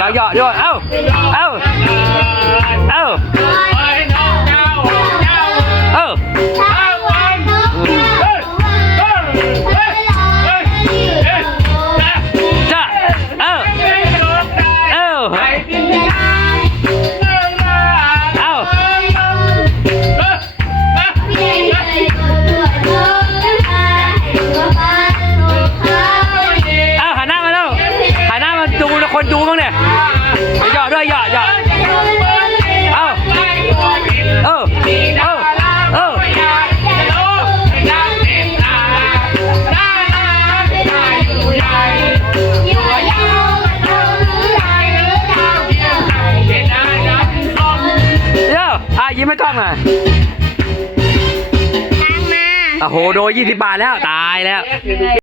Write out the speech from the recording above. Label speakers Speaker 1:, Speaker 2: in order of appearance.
Speaker 1: เหยาะด้วย เอ้า เอ้า เอ้า เอ้า จ้าเอ้า เอ้า เอ้า เอ้าหันหน้ามาแล้วหันหน้ามาดูคนดูบ้างเนี่ยเหย ยวอะยิ้มให้กล้องหน่อยโอ้โหโดน20บาทแล้ว ตายแล้ว